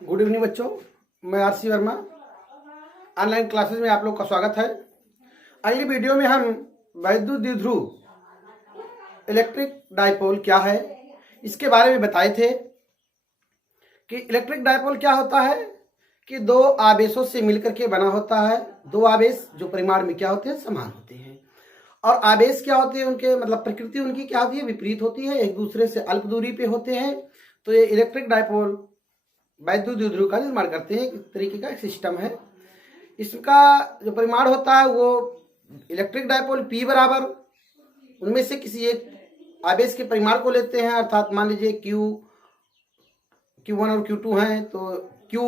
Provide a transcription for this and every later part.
Good evening बच्चों, मैं RC Verma. Online classes में आप लोग का स्वागत है। अगली वीडियो में हम वैद्युत द्विध्रुव इलेक्ट्रिक डायपोल क्या है इसके बारे में बताए थे कि इलेक्ट्रिक डायपोल क्या होता है कि दो आवेशों से मिलकर के बना होता है। दो आवेश जो परिमाण में क्या होते हैं, समान होते हैं, और आवेश क्या होते हैं, उनके मतलब प्रकृति उनकी क्या होती है, विपरीत होती है, एक दूसरे से अल्प दूरी पे होते हैं। तो ये इलेक्ट्रिक डायपोल वैद्युत द्विध्रुव का निर्माण करते हैं। एक तरीके का सिस्टम है। इसका जो परिमाण होता है वो इलेक्ट्रिक डायपोल P बराबर उनमें से किसी एक आवेश के परिमाण को लेते हैं, अर्थात मान लीजिए Q1 और Q2 हैं, तो Q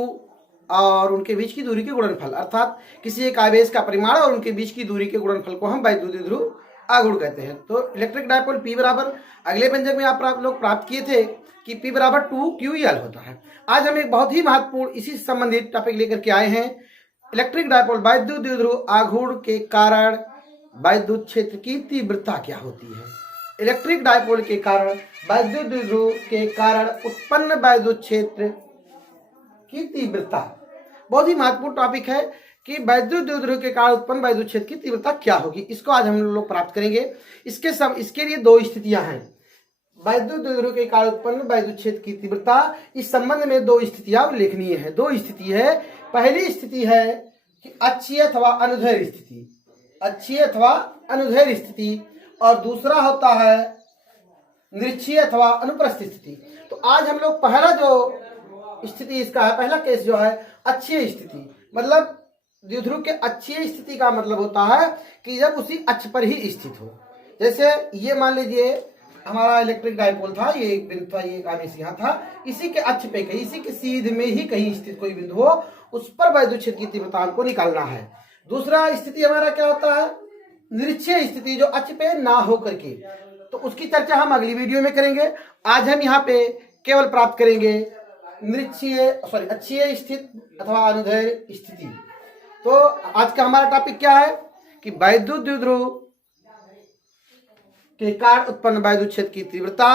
और उनके बीच की दूरी के गुणनफल, अर्थात किसी एक आवेश का परिमाण और उनके बीच की दूरी के गुणनफल को हम वैद्युत द्विध्रुव आघूर्ण कहते हैं। तो इलेक्ट्रिक डायपोल P बराबर अगले व्यंजक में आप लोग प्राप्त किए थे कि P बराबर 2QL होता है। आज हम एक बहुत ही महत्वपूर्ण इसी से संबंधित टॉपिक लेकर के आए हैं। इलेक्ट्रिक डायपोल वैद्युत द्विध्रुव आघूर्ण के कारण वैद्युत क्षेत्र की तीव्रता क्या होती है। इलेक्ट्रिक डायपोल के कारण वैद्युत द्विध्रुव के कारण उत्पन्न वैद्युत क्षेत्र की तीव्रता बहुत ही महत्वपूर्ण टॉपिक है कि वैद्युत द्विध्रुव के कारण उत्पन्न वैद्युत क्षेत्र की तीव्रता क्या होगी। इसको आज हम लोग प्राप्त करेंगे। इसके लिए दो स्थितियां हैं। वैद्युत द्विध्रुव के कारण उत्पन्न वैद्युत क्षेत्र की तीव्रता, इस संबंध में दो स्थितियां उल्लेखनीय है। दो स्थिति है। पहली स्थिति है कि अक्षीय अथवा अनुदैर्घ्य स्थिति, अक्षीय अथवा अनुदैर्घ्य स्थिति, और दूसरा होता है निरक्षीय अथवा अनुप्रस्थ स्थिति। तो आज हम लोग पहला जो स्थिति इसका है, पहला केस जो है अक्षीय स्थिति, मतलब द्विध्रुव के अक्षीय स्थिति का मतलब होता है कि जब उसी अक्ष पर ही स्थित हो। जैसे ये मान लीजिए हमारा इलेक्ट्रिक डायपोल था, ये एक बिंदु था, ये एक आवेश यहाँ था, इसी के अक्ष पे कहीं, इसी के सीध में ही कहीं स्थित कोई बिंदु हो, उस पर वैद्युत क्षेत्र की तीव्रता हमको निकालना है। दूसरा स्थिति हमारा क्या होता है, निरक्षीय स्थिति, जो अक्ष पे ना हो करके, तो उसकी चर्चा हम अगली वीडियो में करेंगे। आज हम यहाँ पे केवल प्राप्त करेंगे अक्षीय स्थिति अथवा अनुदैर्घ्य स्थिति। तो आज का हमारा टॉपिक क्या है कि वैद्युत द्विध्रुव के कारण उत्पन्न वैद्युत क्षेत्र की तीव्रता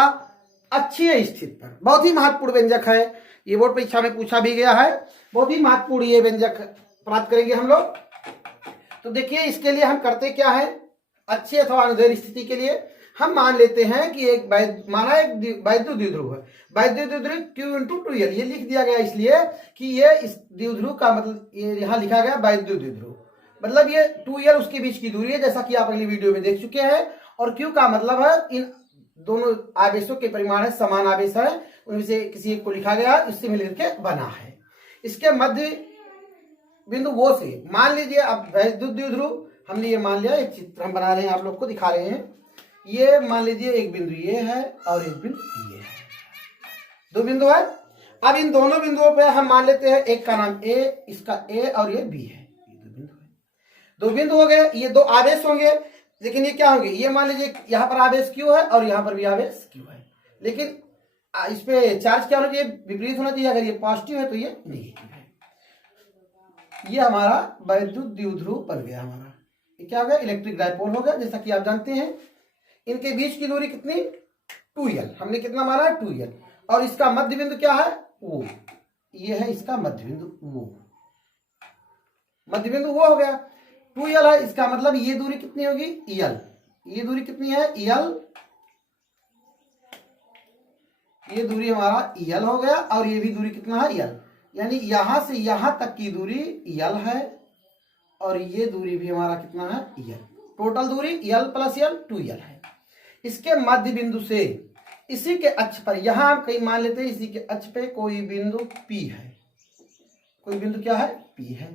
अक्षीय स्थिति पर। बहुत ही महत्वपूर्ण व्यंजक है, ये बोर्ड परीक्षा में पूछा भी गया है। बहुत ही महत्वपूर्ण ये व्यंजक प्राप्त करेंगे हम लोग। तो देखिए, इसके लिए हम करते क्या है, अक्षीय अथवा अनुदैर्घ्य स्थिति के लिए हम मान लेते हैं कि एक वैद्युत द्विध्रुव है। वैद्युत द्विध्रुव Q×2L, ये लिख दिया गया इसलिए कि ये इस द्विध्रुव का मतलब, ये यहाँ लिखा गया वैद्युत द्विध्रुव, मतलब ये 2L उसके बीच की दूरी है, जैसा कि आप अगली वीडियो में देख चुके हैं। और Q का मतलब है इन दोनों आवेशों के परिमाण है, समान आवेश है, उनमें से किसी एक को लिखा गया, इससे मिलकर के बना है। इसके मध्य बिंदु वो से मान लीजिए, अब वैद्युत द्विध्रुव हमने ये मान लिया, एक चित्र हम बना रहे हैं, आप लोग को दिखा रहे हैं। ये मान लीजिए एक बिंदु ये है और एक बिंदु ये है, दो बिंदु है। अब इन दोनों बिंदुओं पे हम मान लेते हैं, एक का नाम A, इसका A और ये B है। ये दो बिंदु है, दो बिंदु हो गए, ये दो आवेश होंगे। लेकिन ये क्या होंगे, ये मान लीजिए यहाँ पर आवेश Q है और यहाँ पर भी आवेश Q है, लेकिन इस पे चार्ज क्या होना चाहिए, विपरीत होना चाहिए। अगर ये पॉजिटिव है तो ये नेगेटिव है। ये हमारा वैद्युत द्विध्रुव बन गया। हमारा ये क्या हो गया, इलेक्ट्रिक डायपोल हो गया। जैसा कि आप जानते हैं, इनके बीच की दूरी कितनी, 2L, हमने कितना माना है, 2L, और इसका मध्य बिंदु क्या है, O, ये है इसका मध्य बिंदु, वो मध्य बिंदु वो हो गया। 2L है, इसका मतलब ये दूरी कितनी होगी, EL, ये दूरी कितनी है, EL, ये दूरी हमारा EL हो गया, और ये भी दूरी कितना है, EL, यानी यहां से यहां तक की दूरी EL है, और ये दूरी भी हमारा कितना है, EL। टोटल दूरी EL प्लस EL 2L है। इसके मध्य बिंदु से इसी के अक्ष पर, यहां हम कहीं मान लेते हैं, इसी के अक्ष पे कोई बिंदु P है, कोई बिंदु क्या है, P है,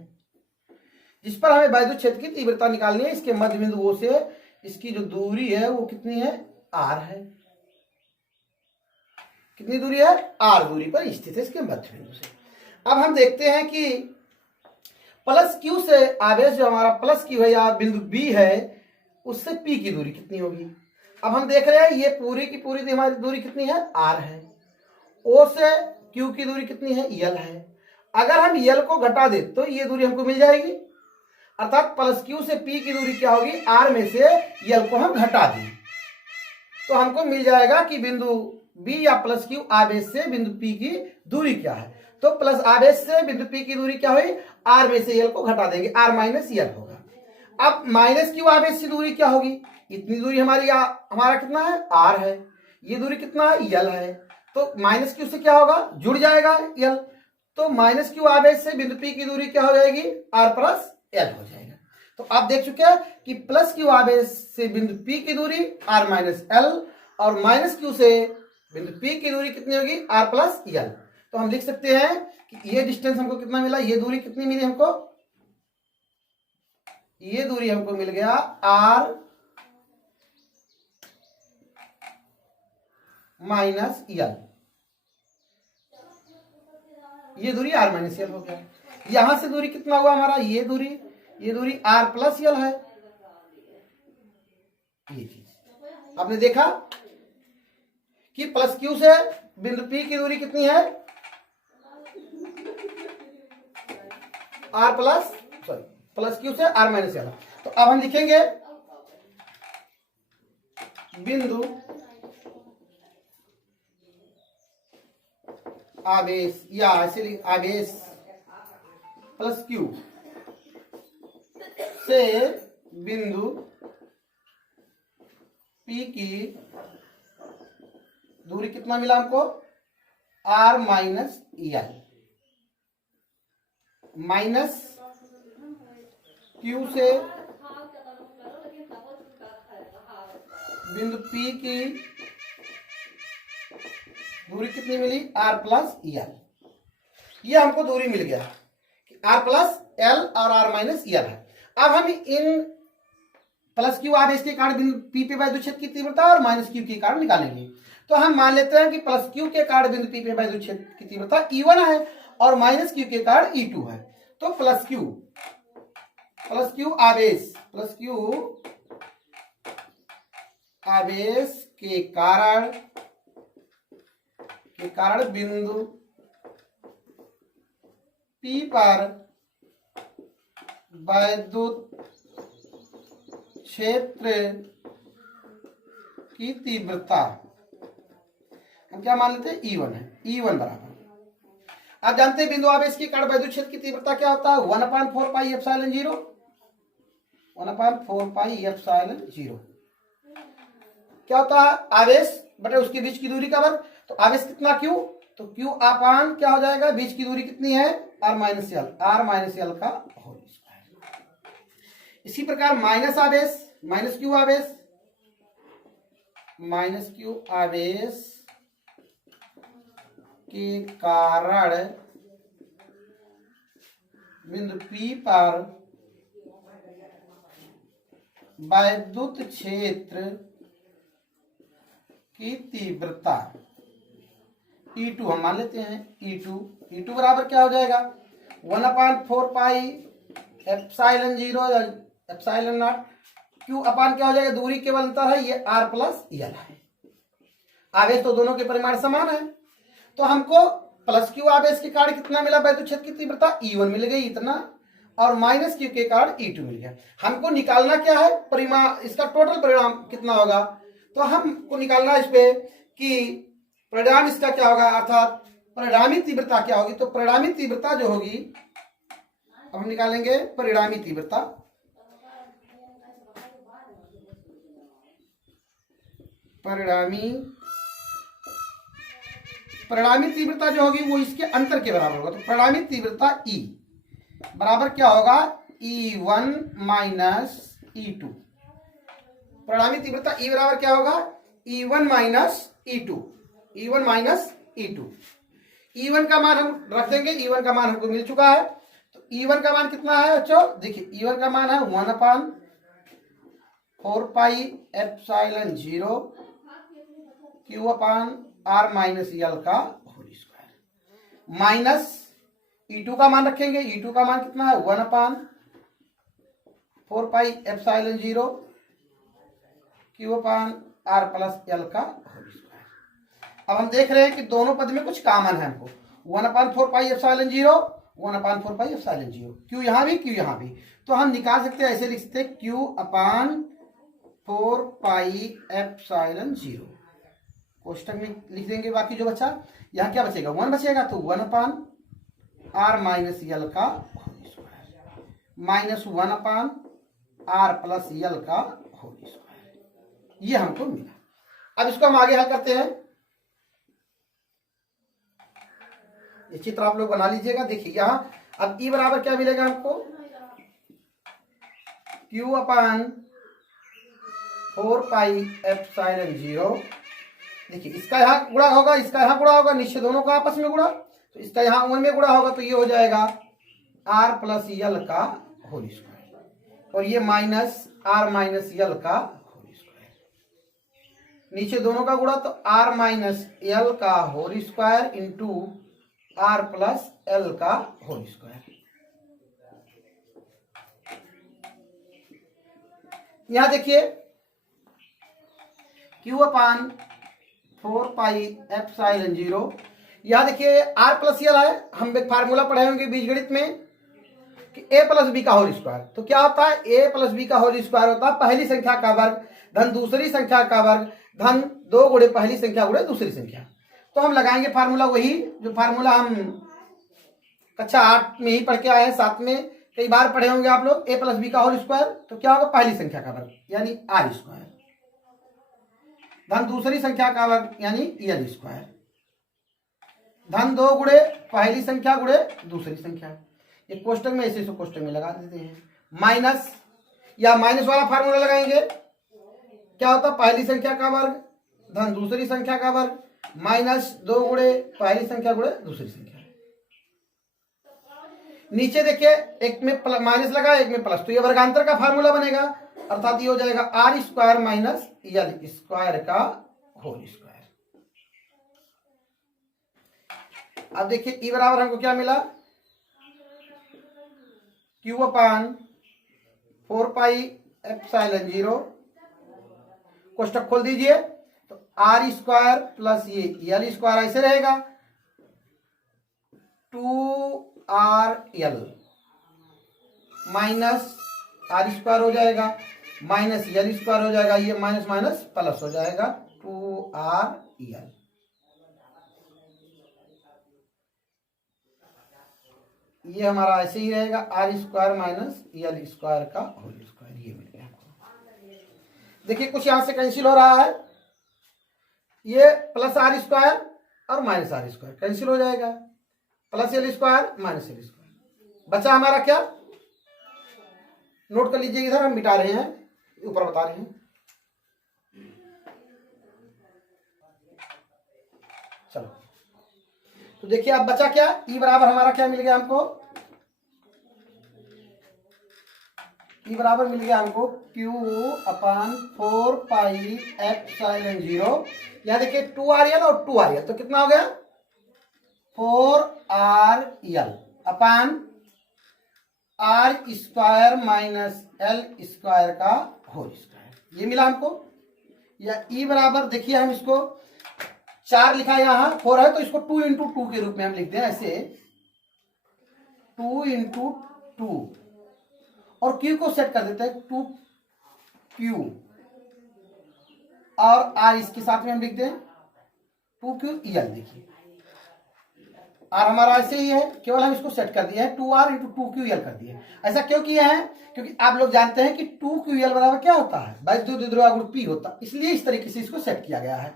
जिस पर हमें वैद्युत क्षेत्र की तीव्रता निकालनी है। इसके मध्य बिंदु O से इसकी जो दूरी है वो कितनी है, R है। कितनी दूरी है, R दूरी पर स्थित है इसके मध्य बिंदु से। अब हम देखते हैं कि प्लस Q से आवेश जो हमारा प्लस Q है या बिंदु B है, उससे P की दूरी कितनी होगी। अब हम देख रहे हैं, ये पूरी की पूरी हमारी दूरी कितनी है, R है। O से Q की दूरी कितनी है, L है। अगर हम L को घटा दे तो ये दूरी हमको मिल जाएगी, अर्थात प्लस Q से P की दूरी क्या होगी, R में से L को हम घटा दें तो हमको मिल जाएगा कि बिंदु B या प्लस Q आवेश से बिंदु P की दूरी क्या है। तो प्लस आवेश से बिंदु P की दूरी क्या हुई, r में से l को घटा देंगे, r माइनस l होगा। अब माइनस क्यू आवेश की दूरी क्या होगी, इतनी दूरी हमारी हमारा कितना है, r है, ये दूरी कितना है, l है, तो माइनस क्यू से क्या होगा, जुड़ जाएगा l, तो माइनस क्यू आवेश से बिंदु P की दूरी क्या हो जाएगी, r प्लस l हो जाएगा। तो आप देख चुके हैं कि प्लस क्यू आवेश से बिंदु P की दूरी r माइनस l और माइनस क्यू से बिंदु P की दूरी कितनी होगी, r प्लस l। तो हम लिख सकते हैं कि ये डिस्टेंस हमको कितना मिला, ये दूरी कितनी मिली हमको, ये दूरी हमको मिल गया r माइनस l, ये दूरी r माइनस l हो गया। यहां से दूरी कितना हुआ हमारा, ये दूरी r प्लस l है। ये चीज आपने देखा कि प्लस क्यू से बिंदु P की दूरी कितनी है, r प्लस क्यू से r माइनस l। तो अब हम लिखेंगे बिंदु आवेश, या ऐसे आवेश प्लस क्यू से बिंदु P की दूरी कितना मिला हमको, r minus l, minus Q से बिंदु P की दूरी कितनी मिली, r प्लस l। ये हमको दूरी मिल गया कि r प्लस l और r माइनस l है। अब हम इन प्लस क्यू आवेश के कारण बिंदु P पे वैद्युत क्षेत्र की तीव्रता और माइनस क्यू के कारण निकालेंगे। तो हम मान लेते हैं कि प्लस क्यू के कारण बिंदु P पे वैद्युत क्षेत्र की तीव्रता E1 है और माइनस क्यू के कारण E2 है। तो प्लस क्यू आवेश के कारण बिंदु P पर वैद्युत क्षेत्र की तीव्रता हम क्या मान लेते हैं, E1 है, E1 बराबर। आप जानते हैं बिंदु आवेश के कारण वैद्युत क्षेत्र की तीव्रता क्या होता है, 1/4 पाई एप्सिलॉन 0, 1/4 पाई एप्सिलॉन 0 क्या होता है, आवेश बटे उसके बीच की दूरी का वर्ग। तो आवेश कितना Q, तो Q अपान क्या हो जाएगा, बीच की दूरी कितनी है, r माइनस l का होल स्क्वायर। इसी प्रकार माइनस क्यू आवेश के कारण बिंदु P पर वैद्युत क्षेत्र की तीव्रता E2 हम मान लेते हैं, E2 बराबर क्या हो जाएगा, 1/4 पाई एप्सिलॉन 0 एप्सिलॉन नॉट, Q अपान क्या हो जाएगा, दूरी केवल अंतर है, ये r प्लस l है। आवेश तो दोनों के परिमाण समान है। तो हमको प्लस क्यू आवेश के कारण कितना मिला, वैद्युत क्षेत्र की तीव्रता E1 मिल गई इतना, और माइनस क्यू के कारण E2 मिल गया। हमको निकालना क्या है, परिमाण, इसका टोटल परिणाम कितना होगा। तो हमको निकालना इस पे कि परिणाम इसका क्या होगा, अर्थात परिणामी तीव्रता क्या होगी। तो परिणामी तीव्रता जो होगी, अब हम निकालेंगे परिणामी तीव्रता। परिणामी तीव्रता जो होगी वो इसके अंतर के बराबर होगा। तो परिणामी तीव्रता E बराबर क्या होगा, E1 माइनस E2। परिणामी तीव्रता E बराबर क्या होगा, E1 minus E2, E1 minus E2। E1 का मान हम रख देंगे, E1 का मान हमको मिल चुका है। तो E1 का मान कितना है बच्चों, देखिए E1 का मान है 1/4 पाई एप्सिलॉन 0 Q अपान r माइनस l का होल स्क्वायर, माइनस E2 का मान रखेंगे। E2 का मान कितना है, 1/4 पाई एप्सिलॉन 0 Q अपान r प्लस l का होल स्क्वायर। अब हम देख रहे हैं कि दोनों पद में कुछ कॉमन है हमको, 1/4 पाई एप्सिलॉन 0, 1/4 पाई एप्सिलॉन 0, Q यहाँ भी, Q यहाँ भी। तो हम निकाल सकते हैं, ऐसे लिख सकते हैं Q अपान 4 पाई एप्सिलॉन 0, कोष्टक में लिख देंगे। बाकी जो बचा, यहाँ क्या बचेगा, 1 बचेगा, तो 1/4 आर माइनस यल का whole square minus 1 upon R plus L का होल स्क्वायर, ये हमको मिला। अब इसको हम आगे हल करते हैं। ये चित्र आप लोग बना लीजिएगा। देखिए यहां अब ई बराबर क्या मिलेगा हमको, क्यू अपान 4 पाई एप्सिलॉन 0। देखिए इसका यहाँ गुणा होगा, इसका यहाँ गुणा होगा, नीचे दोनों का आपस में गुणा, तो इसका यहाँ 1 में गुणा होगा, तो ये हो जाएगा आर प्लस यल का होल स्क्वायर, और ये माइनस आर माइनस यल का होल स्क्वायर। नीचे दोनों का गुणा, तो आर माइनस यल का whole square into R plus L का होल स्क्वायर। यहां देखिए क्यू अपान 4 पाई एप्सिलॉन 0, यहां देखिए आर प्लस यल है, हम एक फार्मूला पढ़े होंगे बीजगणित में कि ए प्लस बी का होल स्क्वायर। तो क्या होता है, ए प्लस बी का होल स्क्वायर होता है पहली संख्या का वर्ग धन दूसरी संख्या का वर्ग धन 2 गुणे पहली संख्या गुणे दूसरी संख्या। तो हम लगाएंगे फार्मूला वही जो फार्मूला हम कक्षा 8 में ही पढ़ के आए हैं, 7 में कई बार पढ़े होंगे आप लोग। ए प्लस बी का होल स्क्वायर तो क्या होगा, पहली संख्या का वर्ग यानी आर स्क्वायर धन दूसरी संख्या का वर्ग यानी यल स्क्वायर धन 2 गुणे पहली संख्या गुणे दूसरी संख्या। ये कोष्टक में ऐसे कोष्टक में लगा देते हैं, माइनस या माइनस वाला फार्मूला लगाएंगे, क्या होता है पहली संख्या का वर्ग धन दूसरी संख्या का वर्ग माइनस 2 गुणे पहली संख्या गुणे दूसरी संख्या। नीचे देखिए एक में माइनस लगा, एक में प्लस, तो ये वर्गांतर का फार्मूला बनेगा, अर्थात ये हो जाएगा R square minus L square का होल स्क्वायर। अब देखिए ई बराबर हमको क्या मिला, क्यू अपान 4 पाई एप्सिलॉन 0, कोष्टक खोल दीजिए, तो आर स्क्वायर प्लस ये यल स्क्वायर ऐसे रहेगा 2RL माइनस आर स्क्वायर हो जाएगा माइनस यल स्क्वायर हो जाएगा, ये माइनस माइनस प्लस हो जाएगा 2RL। ये हमारा ऐसे ही रहेगा R square minus L square का होल स्क्वायर, ये मिल गया हमको। देखिए कुछ यहां से कैंसिल हो रहा है, ये प्लस आर स्क्वायर और माइनस आर स्क्वायर कैंसिल हो जाएगा, प्लस यल स्क्वायर माइनस यल स्क्वायर बचा हमारा क्या, नोट कर लीजिए, इधर हम मिटा रहे हैं, ऊपर बता रहे हैं। चलो तो देखिए अब बचा क्या, ई बराबर हमारा क्या मिल गया हमको, ई बराबर मिल गया हमको क्यू अपान 4 पाई एप्सिलॉन 0। यहां देखिए 2RL और 2RL, तो कितना हो गया 4RL upon R square minus L square का होल स्क्वायर, ये मिला हमको। या ई बराबर देखिए हम इसको 4 लिखा है, यहां 4 है, तो इसको 2 इंटू 2 के रूप में हम लिखते हैं ऐसे 2 इंटू 2, और क्यू को सेट कर देते हैं 2Q, और आर इसके साथ में हम लिखते हैं 2QL। देखिए आर हमारा ऐसे ही है, केवल हम इसको सेट कर दिए हैं 2R इंटू 2QL कर दिए। ऐसा क्यों किया है, क्योंकि आप लोग जानते हैं कि 2QL बराबर क्या होता है, वैद्युत गुण P होता, इसलिए इस तरीके से इसको सेट किया गया है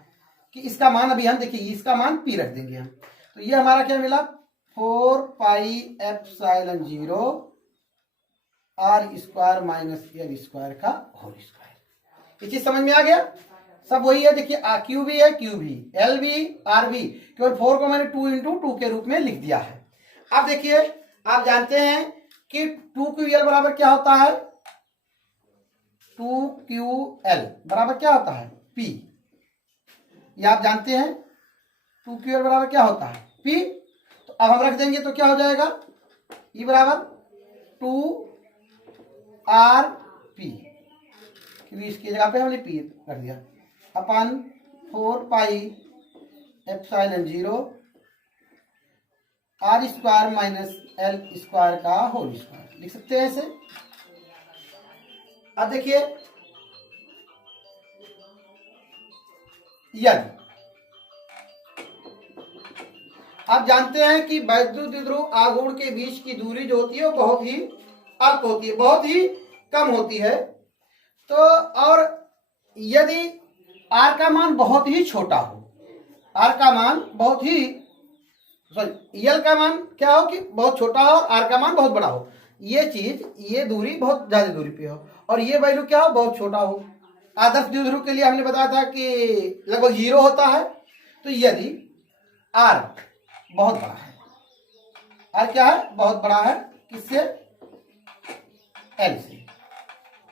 कि इसका मान अभी हम देखिए इसका मान P रख देंगे हम। तो ये हमारा क्या मिला 4 pi epsilon 0 R square minus L square का होल स्क्वायर। ये चीज समझ में आ गया, सब वही है। देखिए क्यू भी है, क्यू भी, एल भी, आर भी, केवल 4 को मैंने 2 इंटू 2 के रूप में लिख दिया है। अब देखिए आप जानते हैं कि 2QL बराबर क्या होता है, 2QL बराबर क्या होता है P, ये आप जानते हैं 2QL बराबर क्या होता है P। तो अब हम रख देंगे तो क्या हो जाएगा, E बराबर 2RP, क्योंकि इसकी जगह पे हमने P रख दिया, upon 4 pi epsilon 0 R square minus L square का होल स्क्वायर लिख सकते हैं ऐसे। अब देखिए यदि आप जानते हैं कि वैद्युत द्विध्रुव आघूर्ण के बीच की दूरी जो होती है वो बहुत ही अल्प होती है, बहुत ही कम होती है। तो और यदि आर का मान बहुत ही छोटा हो, आर का मान बहुत ही सॉरी यल का मान क्या हो कि बहुत छोटा हो और आर का मान बहुत बड़ा हो, ये चीज ये दूरी बहुत ज्यादा दूरी पे हो और ये वैल्यू क्या हो बहुत छोटा हो। आदर्श द्विध्रुव के लिए हमने बताया था कि लगभग 0 होता है। तो यदि आर बहुत बड़ा है, आर क्या है बहुत बड़ा है, किससे एल से,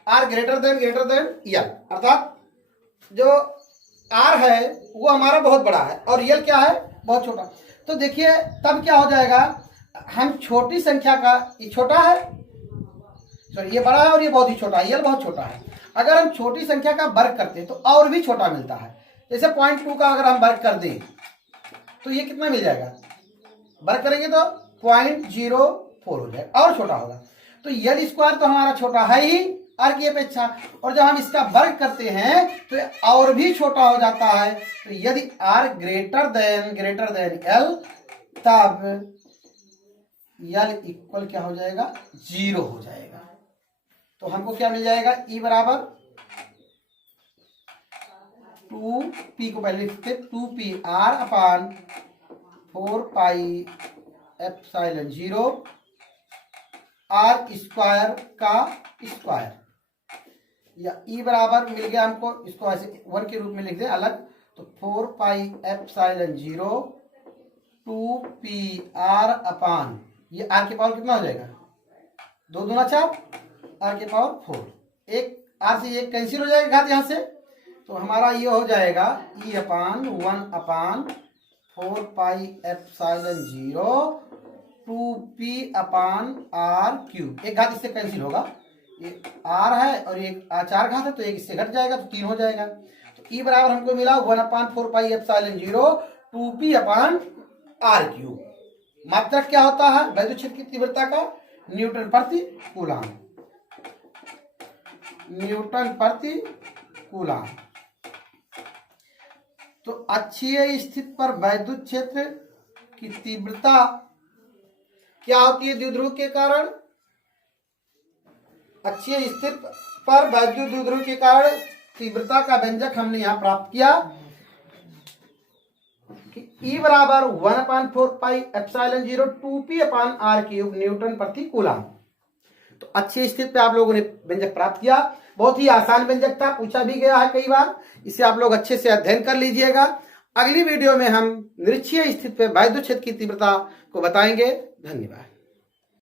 आर ग्रेटर देन यल, अर्थात जो आर है वो हमारा बहुत बड़ा है और यल क्या है बहुत छोटा। तो देखिए तब क्या हो जाएगा, हम छोटी संख्या का, ये छोटा है सॉरी ये बड़ा है और ये बहुत ही छोटा है, यल बहुत छोटा है। अगर हम छोटी संख्या का वर्ग करते हैं तो और भी छोटा मिलता है। जैसे 0.2 का अगर हम वर्ग कर दें तो ये कितना मिल जाएगा, वर्ग करेंगे तो 0.04 हो जाएगा और छोटा होगा। तो यल स्क्वायर तो हमारा छोटा है ही आर की अपेक्षा, और जब हम इसका वर्ग करते हैं तो और भी छोटा हो जाता है। तो यदि आर ग्रेटर देन एल तब यल इक्वल क्या हो जाएगा 0 हो जाएगा। तो हमको क्या मिल जाएगा, ई बराबर 2p को पहले लिखते 2p r अपान 4 पाई एप्सिलॉन 0 r स्क्वायर का स्क्वायर, या ई बराबर मिल गया हमको, इसको ऐसे 1 के रूप में लिख दे अलग। तो 4 पाई एप्सिलॉन 0 2p r अपान, ये r के पावर कितना हो जाएगा 2 दूना 4, r के पावर 4, एक r से एक कैंसिल हो जाएगा घात यहाँ से। तो हमारा ये हो जाएगा e अपान 1 अपान 4 पाई एप्सिलॉन 0 2p अपान r क्यूब, एक घात इससे कैंसिल होगा, ये r है और एक 4 घात है तो एक इससे घट जाएगा तो 3 हो जाएगा। तो e बराबर हमको मिला 1 अपान 4 पाई एप्सिलॉन 0 2p अपान r क्यूब। मात्रक क्या होता है वैद्युत क्षेत्र की तीव्रता का, न्यूटन प्रति कूलम, न्यूटन प्रति कूलम। तो अक्षीय स्थिति पर वैद्युत क्षेत्र की तीव्रता क्या होती है द्विध्रुव के कारण, अक्षीय स्थिति पर वैद्युत द्विध्रुव के कारण तीव्रता का व्यंजक हमने यहां प्राप्त किया कि E बराबर 1/4 पाई एप्सिलॉन 0 2p अपान r क्यूब न्यूटन प्रति कूलम। तो अच्छी स्थिति पे आप लोगों ने व्यंजक प्राप्त किया, बहुत ही आसान व्यंजक था, पूछा भी गया है कई बार, इसे आप लोग अच्छे से अध्ययन कर लीजिएगा। अगली वीडियो में हम निरक्षीय स्थिति पे वैद्युत क्षेत्र की तीव्रता को बताएंगे। धन्यवाद।